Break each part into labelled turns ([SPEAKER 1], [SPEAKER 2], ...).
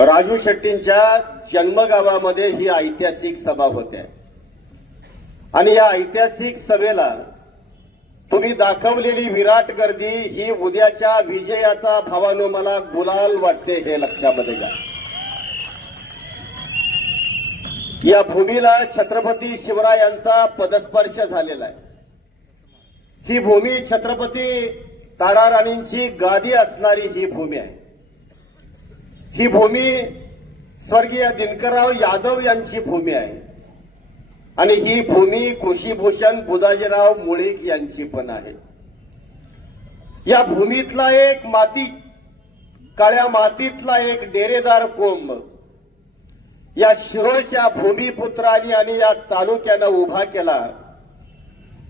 [SPEAKER 1] राजू शेट्टींच्या जन्मगावामध्ये ही ऐतिहासिक सभा होते. आणि या ऐतिहासिक सभेला तुम्ही दाखवलेली विराट गर्दी ही उद्याच्या विजयाचा भावानो मला गुलाल वाटते हे लक्षामध्ये घ्या. या भूमीला छत्रपती शिवरायांचा पदस्पर्श झालेला आहे. ही भूमी छत्रपती ताडाराणींची गादी असणारी ही भूमी आहे. ही भूमी स्वर्गीय दिनकरराव यादव यांची भूमी आहे. आणि ही भूमी कृषीभूषण बुधाजीराव मुळीक यांची पण आहे. या भूमीतला एक माती काळ्या मातीतला एक डेरेदार कोंब या शिरोळच्या भूमिपुत्रांनी आणि या तालुक्यानं उभा केला.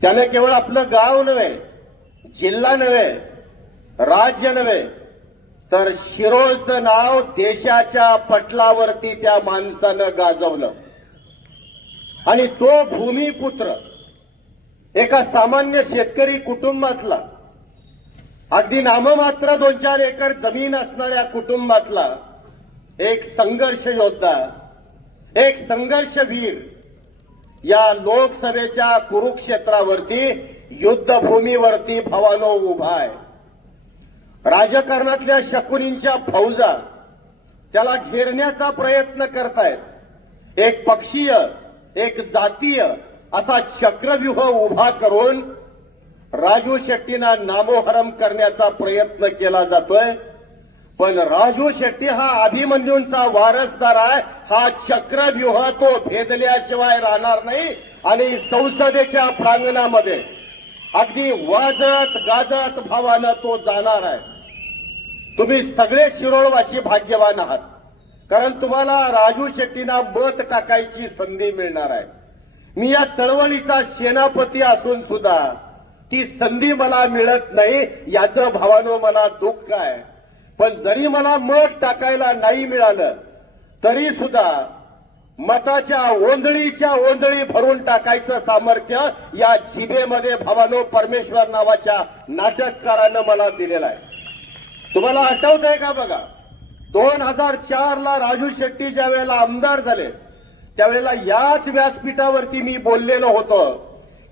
[SPEAKER 1] त्याने केवळ आपलं गाव नव्हे जिल्हा नव्हे राज्य नव्हे तर शिरोळचं नाव देशाच्या पटलावरती त्या माणसानं गाजवलं. आणि तो भूमिपुत्र एका सामान्य शेतकरी कुटुंबातला अगदी नाममात्र दोन चार एकर जमीन असणाऱ्या कुटुंबातला एक संघर्ष योद्धा एक संघर्षवीर या लोकसभेच्या कुरुक्षेत्रावरती युद्धभूमीवरती भवानो उभा आहे. राजकारणातल्या शकुनींच्या फौजा त्याला घेरण्याचा प्रयत्न करतायत. एक पक्षीय एक जातीय असा चक्रव्यूह उभा करून राजू शेट्टींना नामोहरम करण्याचा प्रयत्न केला जातोय. पण राजू शेट्टी हा अभिमन्यूंचा वारसदार आहे. हा चक्रव्यूह तो भेदल्याशिवाय राहणार नाही आणि संसदेच्या प्रांगणामध्ये अगदी वाजत गाजत भावानं तो जाणार आहे. तुम्ही सगळे शिरोळवासी भाग्यवान आहात. कारण तुम्हाला राजू शेट्टींना मत टाकायची संधी मिळणार आहे. मी या चळवळीचा सेनापती असून सुद्धा ती संधी मला मिळत नाही याचं भावानो मला दुःख आहे. पण जरी मला मत टाकायला नाही मिळालं तरी सुद्धा मताच्या ओंधळीच्या ओंधळी भरून टाकायचं सामर्थ्य या जिभेमध्ये भवानो परमेश्वर नावाच्या नाटककारानं मला दिलेलं आहे. तुम्हाला आठवत आहे का बघा? दोन हजार चार ला राजू शेट्टी ज्या वेळेला आमदार झाले त्यावेळेला याच व्यासपीठावरती मी बोललेलो होतो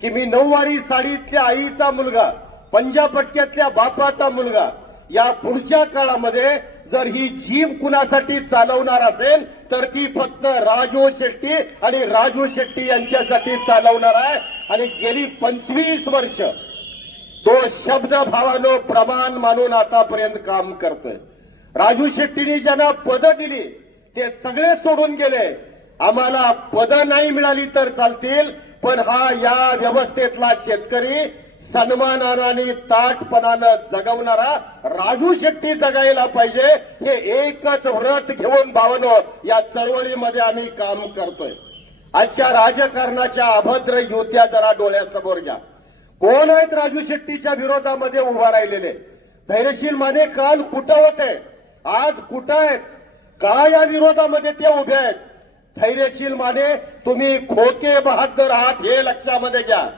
[SPEAKER 1] की मी नऊवारी साडीतल्या आईचा मुलगा पंजापट्ट्यातल्या बापाचा मुलगा या पुढच्या काळामध्ये जर ही जीव कुणासाठी चालवणार असेल तर ती फक्त राजू शेट्टी आणि राजू शेट्टी यांच्यासाठी चालवणार आहे. आणि गेली पंचवीस वर्ष तो शब्द भावानो प्रमाण मानून आतापर्यंत काम करतोय. राजू शेट्टींनी ज्यांना पदं दिली ते सगळे सोडून गेले. आम्हाला पदं नाही मिळाली तर चालतील पण हा या व्यवस्थेतला शेतकरी सन्मानानं आणि ताटपणानं जगवणारा राजू शेट्टी जगायला पाहिजे हे एकच व्रत घेऊन भावनो या चळवळीमध्ये आम्ही काम करतोय. आजच्या राजकारणाच्या अभद्र युत्या जरा डोळ्यासमोर घ्या. कोण आहेत राजू शेट्टीच्या विरोधामध्ये उभा राहिलेले? धैर्यशील माने काल कुठं होते? आज कुठं आहेत? का या विरोधामध्ये ते उभे आहेत? धैर्यशील माने तुम्ही खोके बहादर आहात हे लक्षामध्ये घ्या.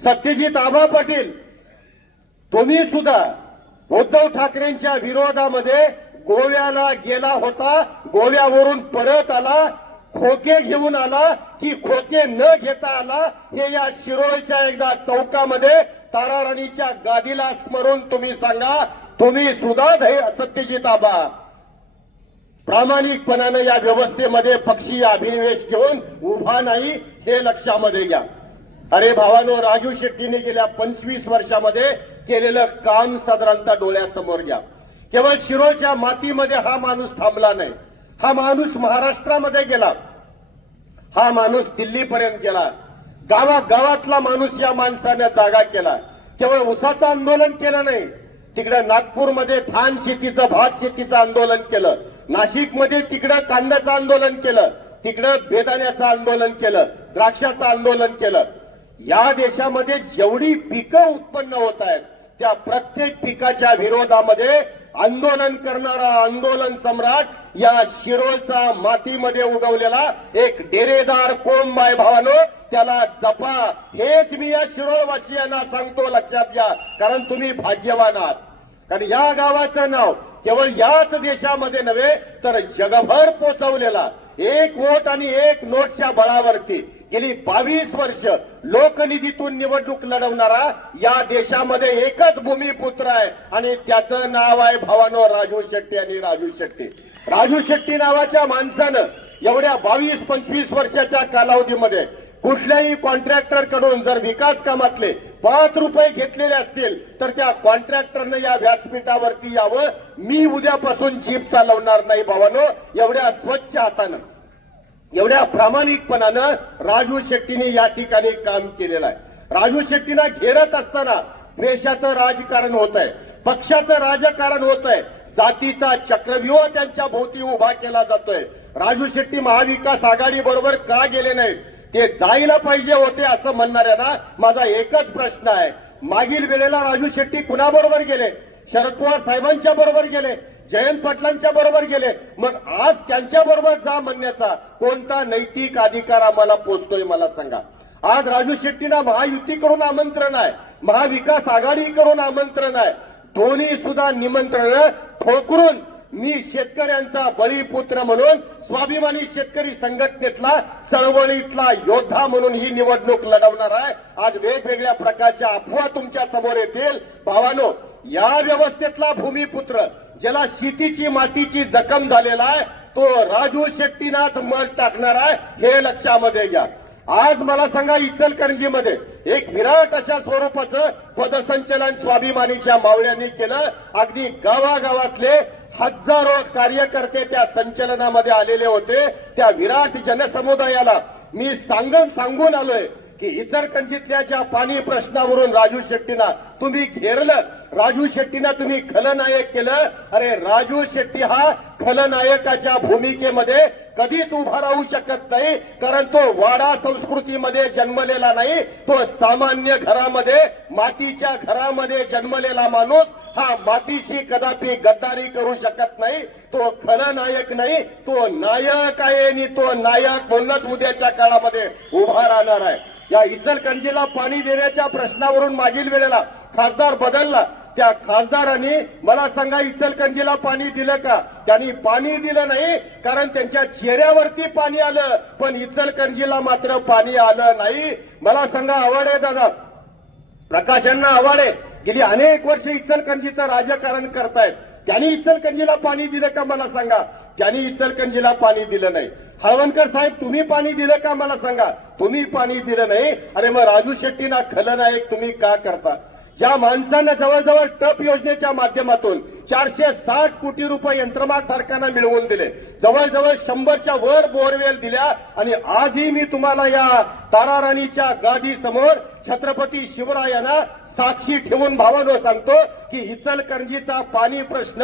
[SPEAKER 1] सत्यजित आबा पाटील तुम्ही सुद्धा उद्धव ठाकरेंच्या विरोधामध्ये गोव्याला गेला होता. गोव्यावरून परत आला खोके घेऊन आला की खोके न घेता आला हे या शिरोळच्या एकदा चौकामध्ये ताराराणीच्या गादीला स्मरून तुम्ही सांगा. तुम्ही सुद्धा सत्यजित आबा प्रामाणिकपणानं या व्यवस्थेमध्ये पक्षीय अभिनिवेश घेऊन उभा नाही हे लक्षामध्ये घ्या. अरे भावानो राजू शेट्टीने गेल्या पंचवीस वर्षामध्ये केलेलं काम साधारणतः डोळ्यासमोर घ्या. केवळ शिरोळच्या मातीमध्ये हा माणूस थांबला नाही. हा माणूस महाराष्ट्रामध्ये गेला. हा माणूस दिल्लीपर्यंत गेला. गावागावातला माणूस या माणसाने जागा केला. केवळ उसाचं आंदोलन केलं नाही. तिकडे नागपूरमध्ये धान शेतीचं भात शेतीचं आंदोलन केलं. नाशिकमध्ये तिकडं कांद्याचं आंदोलन केलं. तिकडं बेदाण्याचं आंदोलन केलं. द्राक्षाचं आंदोलन केलं. या देशामध्ये जेवढी पिकं उत्पन्न होत आहेत त्या प्रत्येक पिकाच्या विरोधामध्ये आंदोलन करणारा आंदोलन सम्राट या शिरोळचा मातीमध्ये उगवलेला एक डेरेदार कोंब आहे भावानो. त्याला जपा. हेच मी या शिरोळवासियांना सांगतो लक्षात घ्या कारण तुम्ही भाग्यवान आहात. कारण या गावाचं नाव केवळ याच देशामध्ये नव्हे तर जगभर पोचवलेला एक वोट आणि एक नोटच्या बळावरती गेली बावीस वर्ष लोकनिधीतून निवडणूक लढवणारा या देशामध्ये एकच भूमिपुत्र आहे आणि त्याचं नाव आहे भवानो राजू शेट्टी आणि राजू शेट्टी. राजू शेट्टी नावाच्या माणसानं एवढ्या बावीस पंचवीस वर्षाच्या कालावधीमध्ये कुठल्याही कॉन्ट्रॅक्टरकडून जर विकास कामातले पाच रुपये घेतलेले असतील तर त्या कॉन्ट्रॅक्टरनं या व्यासपीठावरती यावं. मी उद्यापासून जीप चालवणार नाही भावानो. एवढ्या स्वच्छ हातानं एवढ्या प्रामाणिकपणानं राजू शेट्टीने या ठिकाणी काम केलेलं आहे. राजू शेट्टीना घेरत असताना द्वेषाचं राजकारण होत आहे पक्षाचं राजकारण होत आहे जातीचा चक्रव्यूह त्यांच्या भोवती उभा केला जातोय. राजू शेट्टी महाविकास आघाडी बरोबर का गेले नाहीत? ते जायला पाहिजे होते असं म्हणणाऱ्यांना माझा एकच प्रश्न आहे. मागील वेळेला राजू शेट्टी कुणाबरोबर गेले? शरद पवार साहेबांच्या बरोबर गेले? जयंत पाटलांच्या बरोबर गेले? मग आज त्यांच्या बरोबर जा म्हणण्याचा कोणता नैतिक अधिकार आम्हाला पोचतोय मला सांगा. आज राजू शेट्टीना महायुतीकडून आमंत्रण आहे. महाविकास आघाडीकडून आमंत्रण आहे. दोन्ही सुद्धा निमंत्रण ठोकरून मी शेतकऱ्यांचा बळीपुत्र म्हणून स्वाभिमानी शेतकरी संघटनेतला चळवळीतला योद्धा म्हणून ही निवडणूक लढवणार आहे. आज वेगवेगळ्या प्रकारच्या अफवा तुमच्यासमोर येतील. भावानो या व्यवस्थेतला भूमिपुत्र ज्याला शेतीची मातीची जखम झालेला आहे तो राजू शेट्टीनाथ मत टाकणार आहे हे लक्षामध्ये घ्या. आज मला सांगा इचलकरंजीमध्ये एक विराट अशा स्वरूपाचं पदसंचलन स्वाभिमानीच्या मावळ्यांनी केलं. अगदी गावागावातले हजारो कार्यकर्ते त्या संचलनामध्ये आलेले होते. त्या विराट जनसमुदायाला मी सांगून सांगून आलोय. की इतर ज्या पाणी प्रश्नावरून राजू शेट्टीना तुम्ही घेरलं राजू शेट्टीना तुम्ही खलनायक केलं अरे राजू शेट्टी हा खलनायकाच्या भूमिकेमध्ये कधीच उभा राहू शकत नाही कारण तो वाडा संस्कृतीमध्ये जन्मलेला नाही तो सामान्य घरामध्ये मातीच्या घरामध्ये जन्मलेला माणूस हा मातीशी कदापि गद्दारी करू शकत नाही तो खलनायक नाही तो नायक आहे आणि तो नायक म्हणूनच उद्याच्या काळामध्ये उभा राहणार आहे. या इचलकंजीला पाणी देण्याच्या प्रश्नावरून मागील वेळेला खासदार बदलला. त्या खासदारांनी मला सांगा इचलकंजीला पाणी दिलं का? त्यांनी पाणी दिलं नाही कारण त्यांच्या चेहऱ्यावरती पाणी आलं पण इचलकंजीला मात्र पाणी आलं नाही. मला सांगा आवड दादा. प्रकाशांना आवाडे गेली अनेक वर्ष इचलकंजीचं राजकारण करतायत. त्यांनी इचलकंजीला पाणी दिलं का मला सांगा? त्यांनी इचलकंजीला पाणी दिलं नाही. हळवणकर साहेब तुम्ही पाणी दिलं का मला सांगा? तुम्ही पाणी दिलं नाही. अरे मग राजू शेट्टीना खलनायक तुम्ही का करता? ज्या माणसानं जवळजवळ टप योजनेच्या माध्यमातून चारशे साठ कोटी रुपये यंत्रमाग धारकांना मिळवून दिले. जवळजवळ शंभरच्या वर बोरवेल दिल्या आणि आजही मी तुम्हाला या ताराराणीच्या गादी समोर छत्रपती शिवरायांना साक्षी ठेवून भावानो सांगतो की इचलकरंजीचा पाणी प्रश्न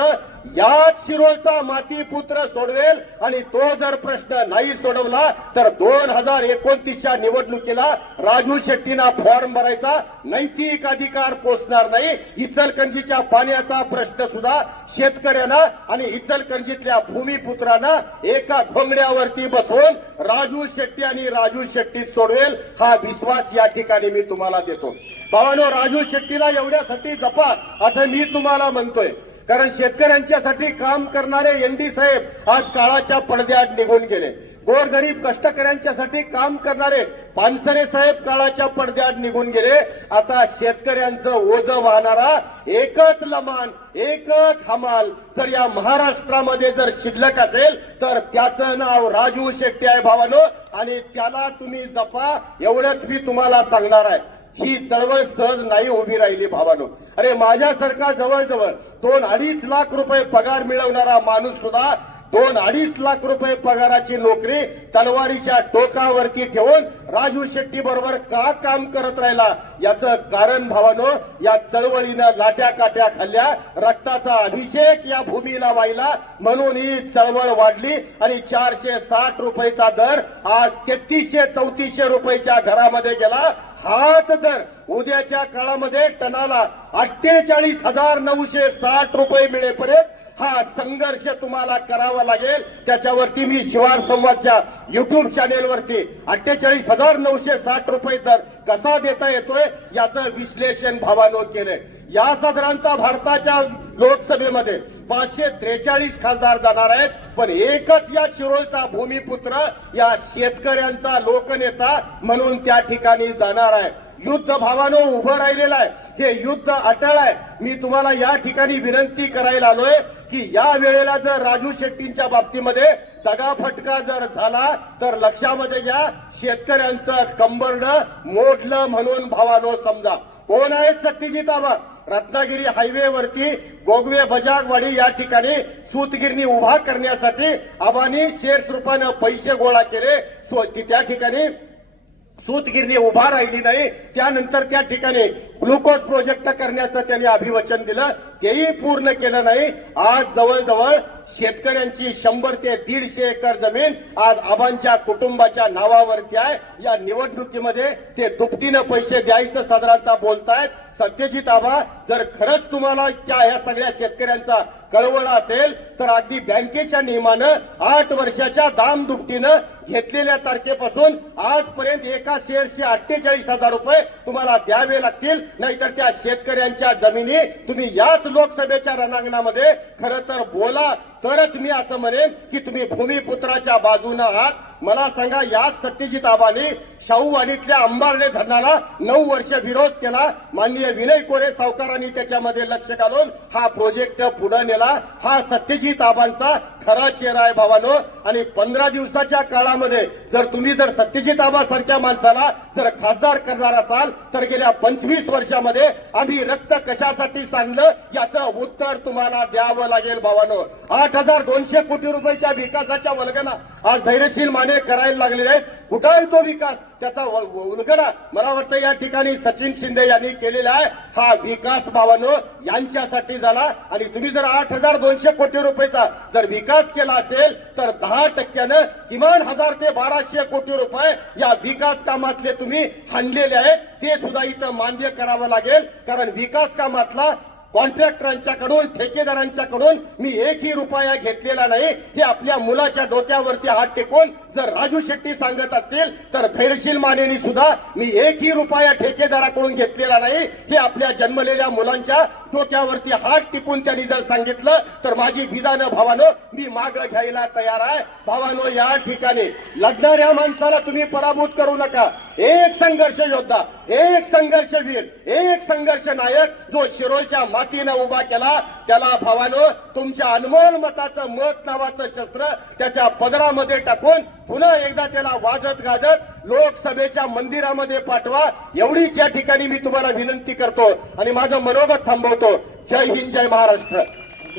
[SPEAKER 1] याच शिरोळचा माती पुत्र सोडवेल आणि तो जर प्रश्न नाही सोडवला तर दोन हजार एकोणतीसच्या निवडणुकीला राजू शेट्टीना फॉर्म भरायचा. नैतिक अधिकार पोचणार नाही. इचलकरंजीच्या पाण्याचा प्रश्न सुद्धा शेतकऱ्यांना आणि इचलकरंजीतल्या भूमिपुत्रांना एका घोंगड्यावरती बसवून राजू शेट्टी आणि राजू शेट्टी सोडवेल हा विश्वास या ठिकाणी मी तुम्हाला देतो. भावानो राजू शेट्टीला एवढ्यासाठी जपा असं मी तुम्हाला म्हणतोय. कारण शेतकऱ्यांच्यासाठी काम करणारे एनडी साहेब आज काळाच्या पडद्यात निघून गेले. गोरगरीब कष्टकऱ्यांच्यासाठी काम करणारे पानसरे साहेब काळाच्या पडद्यात निघून गेले. आता शेतकऱ्यांचं ओझं वाहणारा एकच लमान एकच हमाल जर या महाराष्ट्रामध्ये जर शिल्लक असेल तर त्याचं नाव राजू शेट्टी आहे भावानो. आणि त्याला तुम्ही जपा एवढंच मी तुम्हाला सांगणार आहे. ही चळवळ सहज नाही उभी राहिली भावानो. अरे माझ्यासारखा जवळजवळ दोन अडीच लाख रुपये पगार मिळवणारा माणूस सुद्धा दोन अडीच लाख रुपये पगाराची नोकरी तलवारीच्या टोकावरती ठेवून राजू शेट्टी बरोबर का काम करत राहिला? याचं कारण भावानो या चळवळीनं लाट्या काट्या खाल्ल्या. रक्ताचा अभिषेक या भूमीला व्हायला म्हणून ही चळवळ वाढली आणि चारशे साठ रुपयेचा दर आज तेहतीसशे चौतीसशे रुपयेच्या घरामध्ये गेला. हाच दर उद्याच्या काळामध्ये टनाला अठ्ठेचाळीस हजार नऊशे साठ रुपये मिळेपर्यंत हा संघर्ष तुम्हाला करावा लागेल. त्याच्यावरती मी शिवार संवादच्या युट्यूब चॅनेलवरती अठ्ठेचाळीस हजार नऊशे साठ रुपये दर कसा देता येतोय याचं विश्लेषण भावानो केलंय. या साधारणतः भारताच्या लोकसभेमध्ये पाचशे त्रेचाळीस खासदार जाणार आहेत. पण एकच या शिरोळचा भूमिपुत्र या शेतकऱ्यांचा लोकनेता म्हणून त्या ठिकाणी जाणार आहे. युद्ध भावानं उभं राहिलेलं आहे. हे युद्ध अटळ आहे. मी तुम्हाला या ठिकाणी विनंती करायला आलोय की या वेळेला जर राजू शेट्टींच्या बाबतीमध्ये दगाफटका जर झाला तर लक्षामध्ये घ्या शेतकऱ्यांचं कंबरडं मोडलं म्हणून भावानो समजा. कोण आहेत सत्यजित आवाज रत्नागिरी हायवेवरची गोगवे बजागवाडी या ठिकाणी सूतगिरणी उभा करण्यासाठी आबानी शेअर्स रूपानं पैसे गोळा केले. सो- त्या ठिकाणी सूतगिरणी उभा राहिली नाही. त्यानंतर त्या ठिकाणी ग्लुकोज प्रोजेक्ट करण्याचं त्यांनी अभिवचन दिलं. तेही पूर्ण केलं नाही. आज जवळजवळ शेतकऱ्यांची शंभर ते दीडशे एकर जमीन आज आबांच्या कुटुंबाच्या नावावरती आहे. या निवडणुकीमध्ये ते दुपटीनं पैसे द्यायचं साधारणतः बोलतायत. सत्यजित आबा जर खरंच तुम्हाला त्या ह्या सगळ्या शेतकऱ्यांचा कळवण असेल तर अगदी बँकेच्या नियमानं आठ वर्षाच्या दाम दुपटीनं घेतलेल्या तारखेपासून आजपर्यंत एका शेअरचे अठ्ठेचाळीस हजार रुपये तुम्हाला द्यावे लागतील. नाहीतर त्या शेतकऱ्यांच्या जमिनी तुम्ही याच लोकसभेच्या रणांगणामध्ये खरं तर बोला तरच मी असं म्हणेन की तुम्ही भूमिपुत्राच्या बाजूनं आहात. मला सांगा याच सत्यजित आबानी शाहूवाडीतल्या अंबारणे धरणाला नऊ वर्ष विरोध केला. माननीय विनय कोरे सावकारांनी त्याच्यामध्ये लक्ष घालून हा प्रोजेक्ट पुढे नेला. हा सत्यजित आबांचा खरा चेहरा आहे भावानो. आणि पंधरा दिवसाच्या काळामध्ये जर तुम्ही जर सत्यजित आबासारख्या माणसाला जर खासदार करणार असाल तर गेल्या पंचवीस वर्षामध्ये आम्ही रक्त कशासाठी सांगलं याचं उत्तर तुम्हाला द्यावं लागेल भावानो. आठ हजार दोनशे कोटी रुपयाच्या विकासाच्या वल्गना आज धैर्यशील माने करायला लागलेले आहेत. कुठं तो विकास? त्याचा उलगडा मला वाटतं या ठिकाणी सचिन शिंदे यांनी केलेला आहे. हा विकास भावानो यांच्यासाठी झाला. आणि तुम्ही जर आठ हजार दोनशे कोटी रुपयेचा जर विकास केला असेल तर दहा टक्क्यानं किमान हजार ते बाराशे कोटी रुपये या विकास कामातले तुम्ही हाणलेले आहेत. ते सुद्धा इथं मान्य करावं लागेल. कारण विकास कामातला कॉन्ट्रॅक्टरांच्याकडून ठेकेदारांच्याकडून मी एकही रुपया घेतलेला नाही. हे आपल्या मुलाच्या डोक्यावरती हात टेकून जर राजू शेट्टी सांगत असतील तर धैर्यशील मानेनी सुद्धा मी एकही रुपया ठेकेदाराकडून घेतलेला नाही. हे आपल्या जन्मलेल्या मुलांच्या डोक्यावरती हात टिकून त्यांनी जर सांगितलं तर माझी विधानं भावानो मी माग घ्यायला तयार आहे. भावानो या ठिकाणी लढणाऱ्या माणसाला तुम्ही पराभूत करू नका. एक संघर्ष योद्धा एक संघर्षवीर एक संघर्ष नायक जो शिरोळच्या मातीनं उभा केला त्याला भावानो तुमच्या अनमोल मताचं मत नावाचं शस्त्र त्याच्या पदरामध्ये टाकून पुन्हा एकदा त्याला वाजत गाजत लोकसभेच्या मंदिरामध्ये पाठवा. एवढीच या ठिकाणी मी तुम्हाला विनंती करतो आणि माझं मनोगत थांबवतो. जय हिंद जय महाराष्ट्र.